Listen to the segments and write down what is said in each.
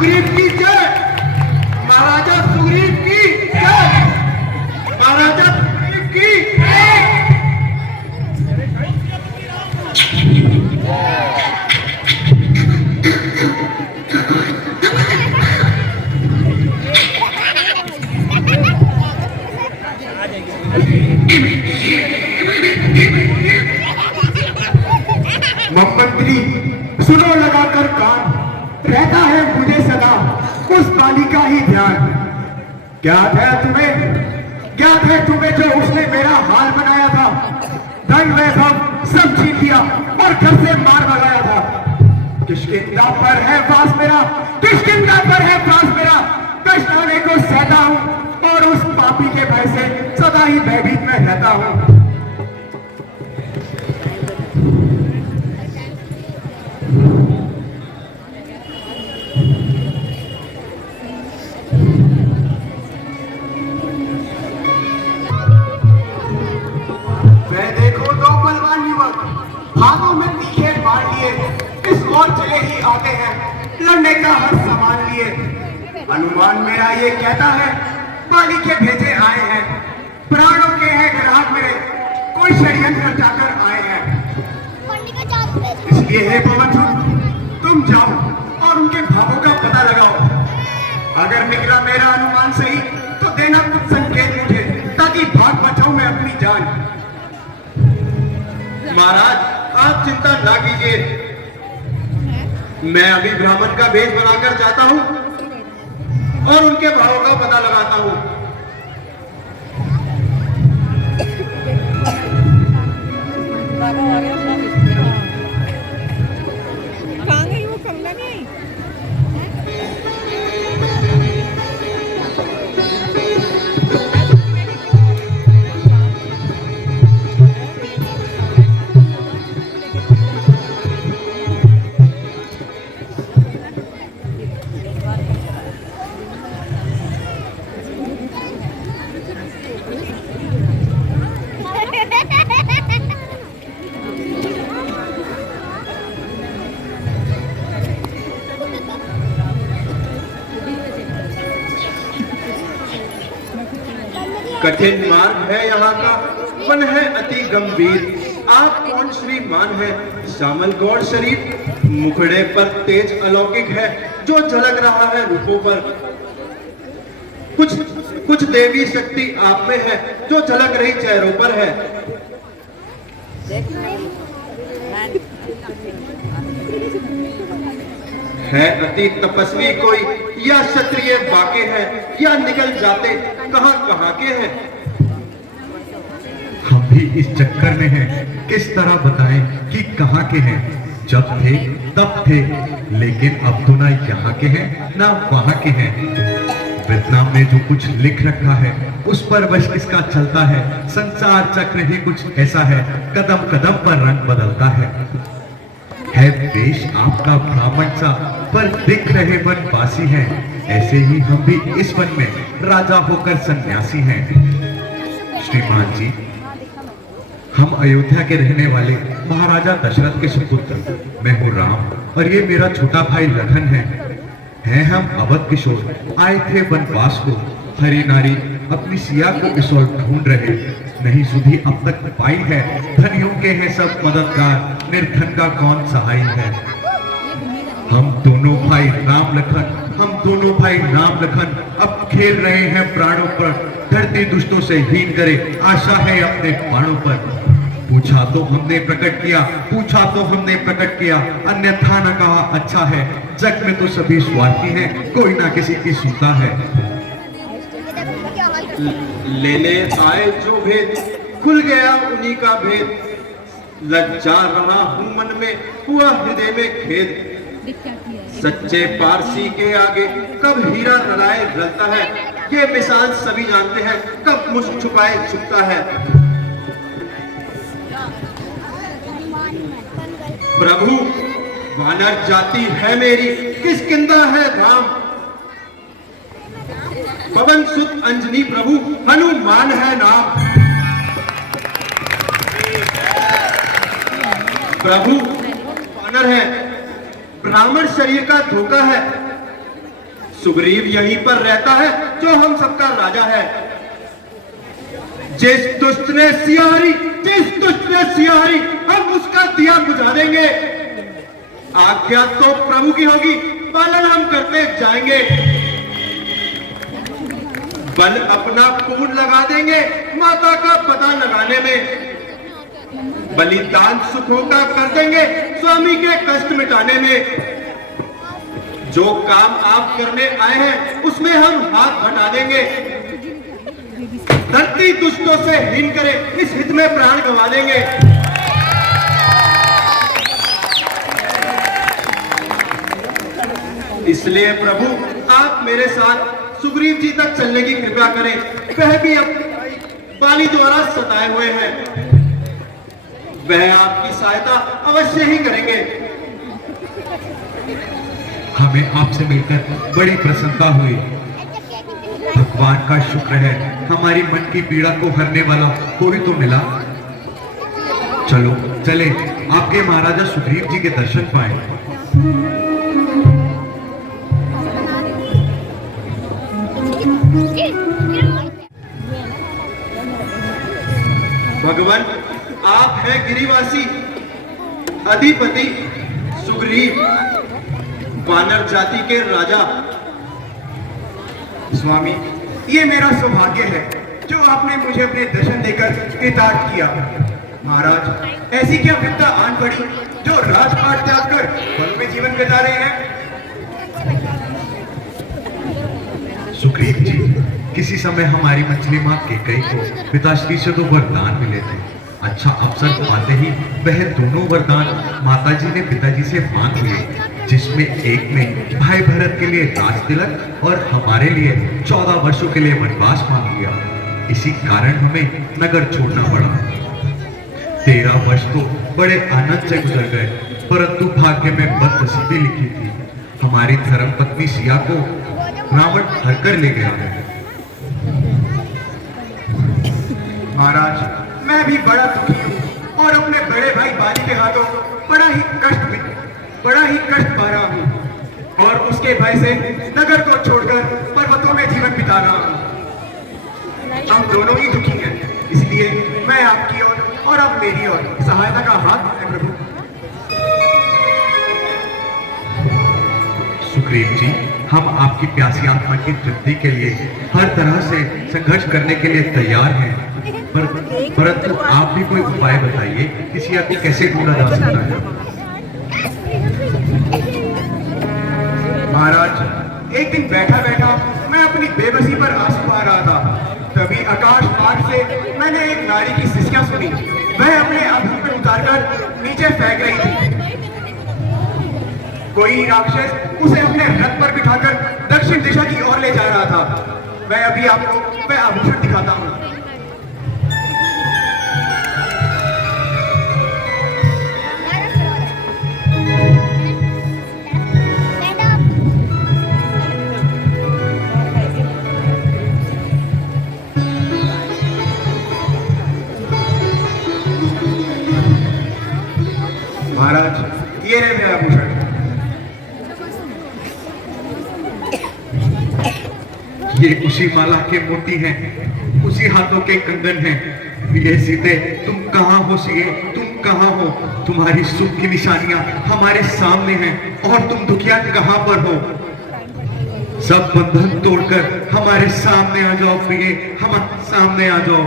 सुग्रीव की जय, महाराजा सुग्रीव की जय, महाराजा सुग्रीव की जय। मंत्री सुनो लगाकर कान, रहता है मुझे सदा उस बाली का ही ध्यान। ज्ञात है तुम्हें जो उसने मेरा हाल बनाया था, धन वैभव सब छीन लिया और घर से मार भगाया था। किष्किंधा पर है वास मेरा, किष्किंधा पर है वास मेरा, कष्ट आने को सहता हूं और उस पापी के भय से सदा ही भयभीत में रहता हूं। हाथों में तीखे बाढ़ लिए इस ओर चले ही आते हैं, लड़ने का हर सामान लिए। अनुमान मेरा ये कहता है बाली के भेजे आए हैं, प्राणों के हैं ग्राहक मेरे, कोई षड्यंत्र रचाकर आए हैं। इसलिए हे पवनसुत तुम जाओ और उनके भावों का पता लगाओ। अगर निकला मेरा अनुमान सही तो देना कुछ संकेत मुझे, ताकि भाग बचाऊं मैं अपनी जान। महाराज आप चिंता ना कीजिए, मैं अभी ब्राह्मण का भेष बनाकर जाता हूं और उनके भावों का पता लगाता हूं। कहाँ गई वो कमला नहीं? कठिन मार्ग है यहाँ का, मन है अति गंभीर। आप कौन श्रीमान है, श्यामल गौर शरीर, मुखड़े पर तेज अलौकिक है जो झलक रहा है रूपों पर। कुछ देवी शक्ति आप में है जो झलक रही चेहरों पर है। है अति तपस्वी कोई या क्षत्रिय बाके हैं, या निकल जाते कहां कहां के हैं। हम भी इस चक्कर में हैं, किस तरह बताएं कि कहां के हैं। जब थे तब थे, लेकिन अब तो ना यहाँ के हैं ना वहां के हैं। वियतनाम में जो कुछ लिख रखा है उस पर वश किसका चलता है। संसार चक्र ही कुछ ऐसा है, कदम कदम पर रंग बदलता है देश आपका ब्राह्मण सा, पर दिख रहे वनवासी हैं। ऐसे ही हम भी इस वन में राजा होकर सन्यासी हैं। श्रीमान जी, हम अयोध्या के रहने वाले महाराजा दशरथ के सुपुत्र, मैं हूँ राम और ये मेरा छोटा भाई लखन है। हम अवध किशोर, आए थे वनवास को। हरी नारी अपनी सिया को इस ओर ढूंढ रहे, नहीं सुधी अब तक पाई है। धनियों के हैं सब मददगार, निर्धन का कौन सहाय है। हम दोनों भाई राम लखन अब खेल रहे हैं प्राणों पर। धरती दुष्टों से हीन करे, आशा है अपने बाणों पर। पूछा तो हमने प्रकट किया, अन्यथा न कहा अच्छा है। जग में तो सभी स्वार्थी हैं, कोई ना किसी की सुनता है। लेने आए जो भेद, खुल गया उन्हीं का भेद। लज्जा रहा हूं मन में, हुआ हृदय में खेद। सच्चे पारसी के आगे कब हीरा लड़ाए जलता है। ये मिसाल सभी जानते हैं, कब मुझ छुपाए छुपता है। प्रभु वानर जाति है मेरी, किष्किंधा है धाम। पवन सुत अंजनी प्रभु, हनुमान है नाम। प्रभु वानर है, ब्राह्मण शरीर का धोखा है। सुग्रीव यहीं पर रहता है जो हम सबका राजा है। जिस दुष्ट ने सियारी हम उसका दिया बुझा देंगे। आज्ञा तो प्रभु की होगी, पालन हम करते जाएंगे। बल अपना पूर्ण लगा देंगे माता का पता लगाने में। बलिदान सुखों का कर देंगे स्वामी के कष्ट मिटाने में। जो काम आप करने आए हैं उसमें हम हाथ बटा देंगे। धरती दुष्टों से हीन करे, इस हित में प्राण गंवा देंगे। इसलिए प्रभु आप मेरे साथ सुग्रीव जी तक चलने की कृपा करें। वह भी अब बाली द्वारा सताए हुए हैं। वह आपकी सहायता अवश्य ही करेंगे। हमें आपसे मिलकर बड़ी प्रसन्नता हुई। भगवान का शुक्र है, हमारी मन की पीड़ा को हरने वाला कोई तो मिला। चलो चले आपके महाराजा सुग्रीव जी के दर्शन पाए। भगवान आप हैं गिरिवासी, अधिपति सुग्रीव, वानर जाति के राजा। स्वामी, ये मेरा सौभाग्य है जो आपने मुझे अपने दर्शन देकर कृतार्थ किया। महाराज, ऐसी क्या विपदा आन पड़ी जो राजपाट त्याग कर वन में जीवन बिता रहे हैं? सुग्रीव जी, किसी समय हमारी मछली मां केकई को पिताश्री से तो वरदान मिले थे। अच्छा अवसर पाते ही वह दोनों वरदान माताजी ने पिताजी से मांग लिए, जिसमें एक में भाई भरत के लिए राज तिलक और हमारे लिए 14 वर्षों के लिए वनवास मांग लिया। इसी कारण हमें नगर छोड़ना पड़ा। 13 वर्ष तो बड़े आनंद से गुजर गए, परंतु भाग्य में बदनसीबी लिखी थी। हमारी धर्म पत्नी सिया को रावण हरकर ले गया है। महाराज, मैं भी बड़ा दुखी हूँ और अपने बड़े भाई बाली के हाथों बड़ा ही कष्ट पा रहा हूँ और उसके भय से नगर को छोड़कर पर्वतों में जीवन बिता रहा हूँ। हम दोनों ही दुखी हैं, इसलिए मैं आपकी ओर और आप मेरी ओर सहायता का हाथ है प्रभु। सुग्रीव जी, हम आपकी प्यासी आत्मा की तृप्ति के लिए हर तरह से संघर्ष करने के लिए तैयार हैं, परंतु आप भी कोई उपाय बताइए कि सिया को कैसे ढूंढा जा सकता है। महाराज, एक दिन बैठा बैठा मैं अपनी बेबसी पर आंसू आ रहा था। तभी आकाश मार्ग से मैंने एक नारी की सिसकियां सुनी। वह अपने आभूषण में उतारकर नीचे फेंक रही थी। कोई राक्षस उसे अपने रथ पर बिठाकर दक्षिण दिशा की ओर ले जा रहा था। मैं अभी आपको वह आभूषण दिखाता हूँ। महाराज, ये है मेरा आभूषण। ये उसी माला के मोती हैं, उसी हाथों के कंगन हैं। ये सीते, तुम कहाँ हो सिए, तुम कहाँ हो? तुम्हारी सुख की निशानियां हमारे सामने हैं और तुम दुखिया कहाँ पर हो? सब बंधन तोड़कर हमारे सामने आ जाओ प्रिय, हमारे सामने आ जाओ।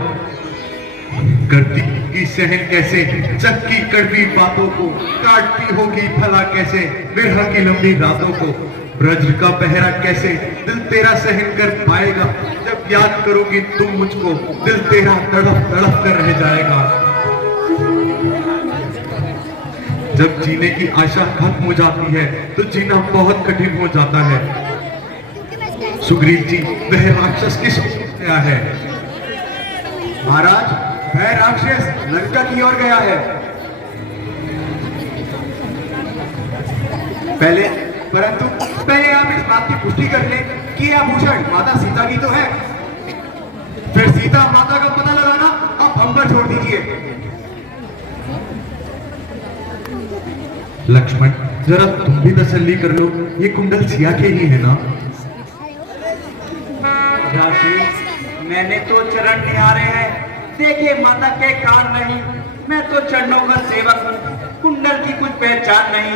करती की सहन कैसे जग की कड़वी बातों को, काटती होगी भला कैसे विरह की लंबी रातों को। ब्रज का पहरा कैसे दिल तेरा सहन कर पाएगा, जब याद करोगी तुम मुझको दिल तेरा तड़प तड़प कर रह जाएगा। जब जीने की आशा खत्म हो जाती है तो जीना बहुत कठिन हो जाता है। सुग्रीव जी, वह राक्षस किस ओर गया है? महाराज, वह राक्षस लंका की ओर गया है। परंतु पहले आप इस बात की पुष्टि कर लें कि यह आभूषण माता सीता की तो है। फिर सीता माता का पता लगाना अब हम पर छोड़ दीजिए। लक्ष्मण, जरा तुम भी तसल्ली कर लो, ये कुंडल सिया के ही है ना? मैंने तो चरण निहारे हैं, देखे माता के कान नहीं। मैं तो चरणों का सेवक हूँ, कुंडल की कुछ पहचान नहीं।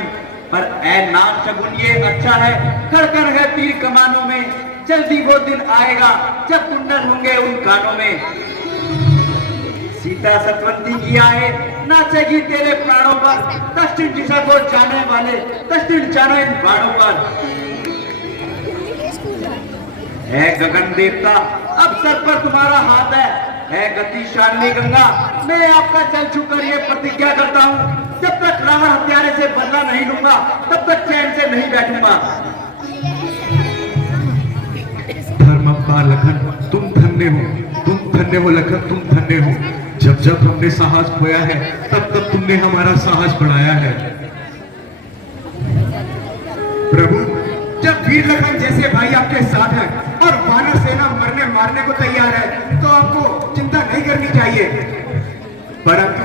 पर ऐ नाम शगुन ये अच्छा है, खड़खड़ है तीर कमानों में। जल्दी वो दिन आएगा जब कुंडल होंगे उन कानों में। सीता सतवंती की आए नाचेगी तेरे प्राणों पर। दक्षिण दिशा को जाने वाले दक्षिण जाने इन बाणों पर। है गगन देवता अब सर पर तुम्हारा हाथ है गति शालिनी गंगा। मैं आपका चल छूकर ये प्रतिज्ञा करता हूँ, जब तक रावण हत्यारे से बदला नहीं लूंगा तब तक चैन से नहीं बैठूंगा। धर्मप्पा लखन तुम धन्य हो, तुम धन्य हो लखन, तुम धन्य हो। जब जब हमने साहस खोया है तब तब तुमने हमारा साहस बढ़ाया है। प्रभु, जब वीर लखन जैसे भाई आपके साथ हैं और वानर सेना मरने मारने को तैयार है तो आपको चिंता नहीं करनी चाहिए। परंतु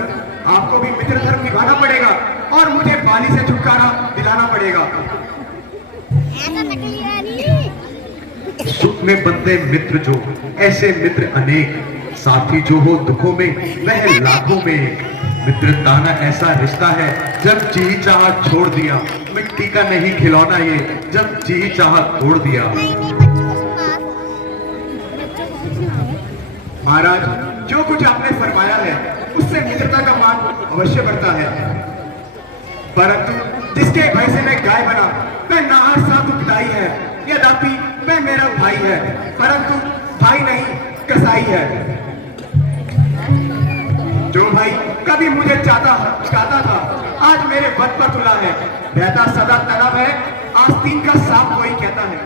आपको भी मित्र धर्म निभाना पड़ेगा और मुझे बाली से छुटकारा दिलाना पड़ेगा। सुख में बनते मित्र जो, ऐसे मित्र अनेक। साथी जो हो दुखों में वह लाखों में एक। मित्रता ना ऐसा रिश्ता है जब जी चाहा छोड़ दिया। मिट्टी का नहीं खिलौना ये, जब जी चाहा तोड़ दिया। महाराज, जो कुछ आपने फरमाया है उससे मित्रता का मान अवश्य बढ़ता है। परंतु जिसके भय से मैं गाय बना वह नाहर सा दुखदाई है। यद्यपि वह मेरा भाई है, परंतु भाई नहीं कसाई है। जो भाई कभी मुझे चाहता था आज मेरे वध पर तुला है। बहता सदा तलब है, आस्तीन का सांप कोई कहता है।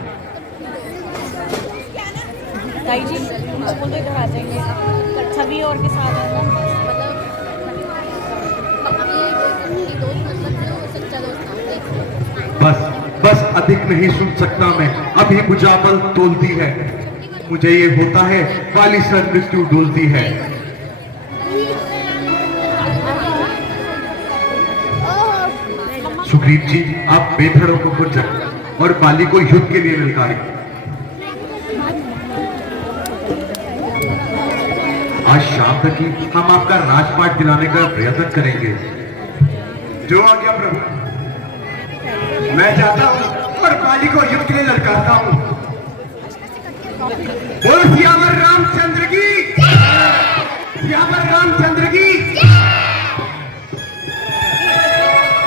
ताई जी स्कूल तो इधर आ जाएंगे, छवि और के साथ है ना। बस बस अधिक नहीं सुन सकता मैं, अभी बुझाबल तोलती है। मुझे ये होता है वाली सर मृत्यु डोलती है। सुग्रीव जी, आप बेधड़ों को कुछ और बाली को युद्ध के लिए ललकारें। आज शाम तक ही हम आपका राजपाट दिलाने का प्रयत्न करेंगे। जो आ गया प्रभु, मैं जाता हूँ और बाली को युद्ध के लिए ललकारता हूँ। बोल सियावर रामचंद्र की